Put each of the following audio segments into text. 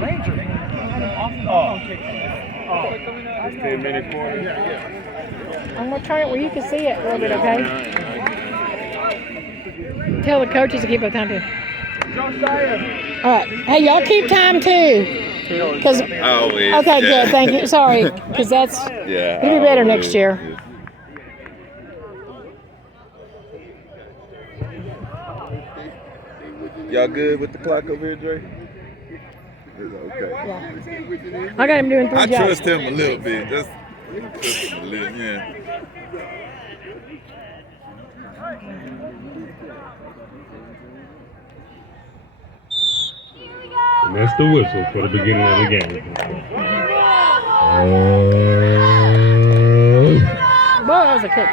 Ranger. Oh. It's 10-minute quarter. I'm going to turn it where you can see it a little bit, okay? Tell the coaches to keep up time, too. All right. Hey, y'all keep time, too. Cause, Always. okay, good. Thank you. Sorry. Because that's... Yeah. It'll be better next year. Y'all good with the clock over here, Dre? Okay. Yeah. I got him doing 3 jobs. I trust him a little bit. Just trust him a little, yeah. And that's the whistle for the beginning of the game. Boy, that was a kick.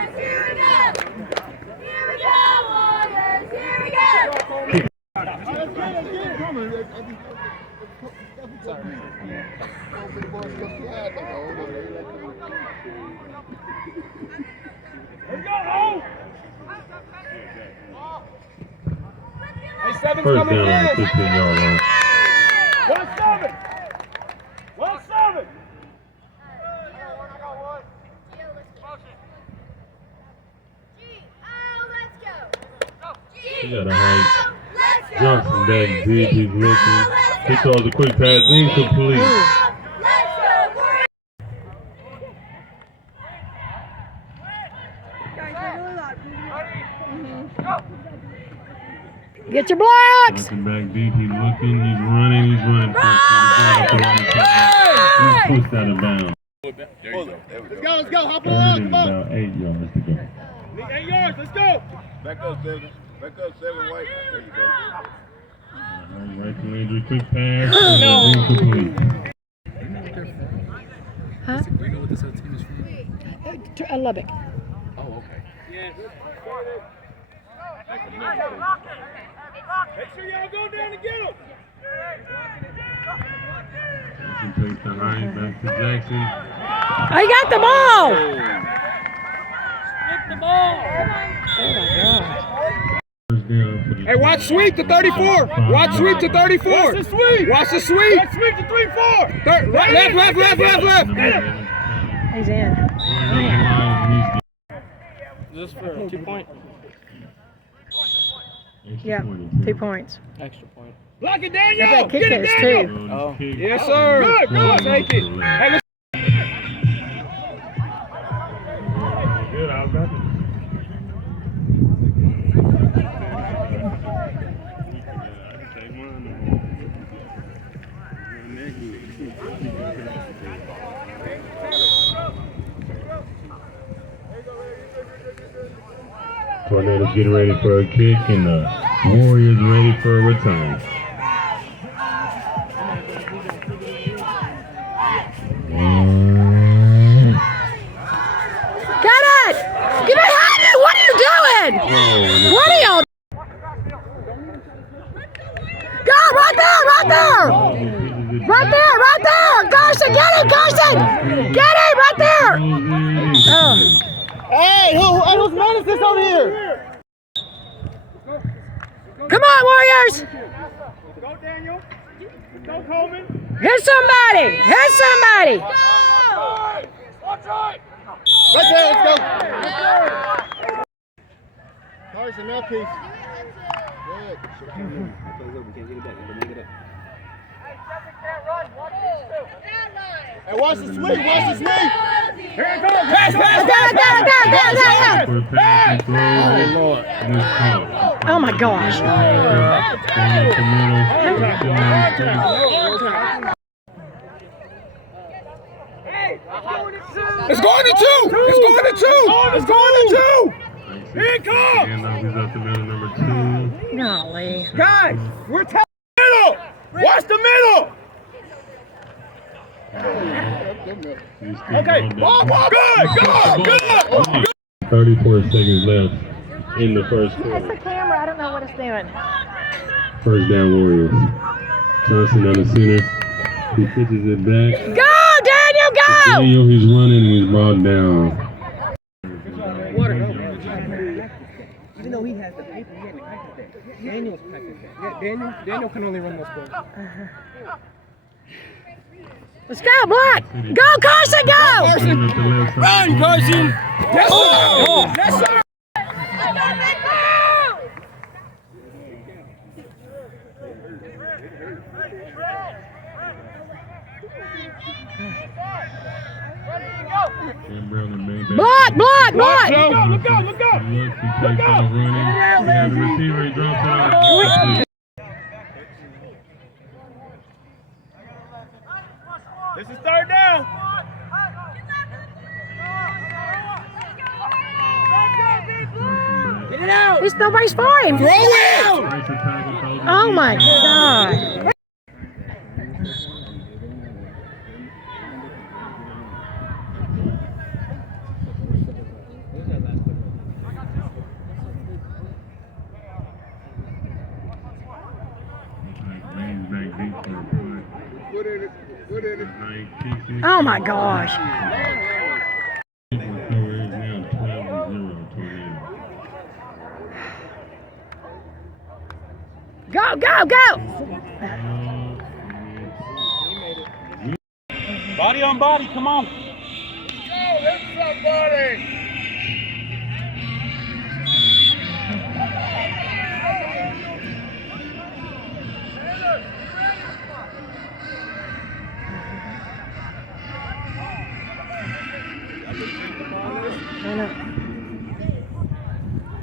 First down on the 15-yard line. 1-7. 1-7. He got a height. Johnson back deep. He's looking. He throws a quick pass. Incomplete. Get your blocks! Johnson back deep. He's looking. He's running. He's running. He's pushed out of bounds. There you go. Let's go. Hop Third on. and about 8 yards to go. 8 yards. Let's go. Back up, 7. Back up, 7 White. There you go. Right to Landry. Quick pass. Incomplete. Huh? Do you know what this other team is from? Lubbock. Oh, okay. Make sure y'all go down and get him. Jackson takes the height. Back to Jackson. I got the ball! Flip the ball. Oh my God. First down for the Hey, watch sweep to 34. Watch sweep to 34. Watch the sweep. Watch the sweep. Watch sweep to 3-4. Left. He's in. Just for a 2-point? Yeah, 2 points. Extra point. Block it, Daniel. That kick Get it, is Daniel. too. Oh. Yes, sir. Good. Take it. Hey, let's Good, I got it. Tornadoes getting ready for a kick, and the Warriors ready for a return. Got it! Get behind it! What are you doing? What are y'all? Go! Right there! Carson, get him! Carson! Get him! Right there! Oh. Hey, whose man is this over here? Come on, Warriors! Go, Daniel. Go, Coleman. Hit somebody! Watch right. Right there, let's go. Carson, that piece. Good. Hey, watch the sweep. Here it goes. Pass. Oh my gosh. It's going to 2. Here it comes. He's up the middle, number 2. Golly. Guys, we're telling middle. Watch the middle. Okay. Ball. Good. 34 seconds left in the first It's quarter. the camera. I don't know what it's doing. First down, Warriors. Johnson on the center. He pitches it back. Go, Daniel, go! Daniel, he's running and he's brought down. Even though he has the paper, he had to practice that. Daniel's practiced that. Yeah, Daniel can only run those plays. Let's go, Block. Go, Carson, go. Run, Carson. Yes, sir. Yes, sir. Block, block, block. Look out. Look out. He takes off running. We have the receiver. He drops it out. This is third down. Get it out. It's nobody's for him. Throw it. Oh my God. Oh my gosh. Go, go, go. Body on body, come on. Let's go. Hit somebody.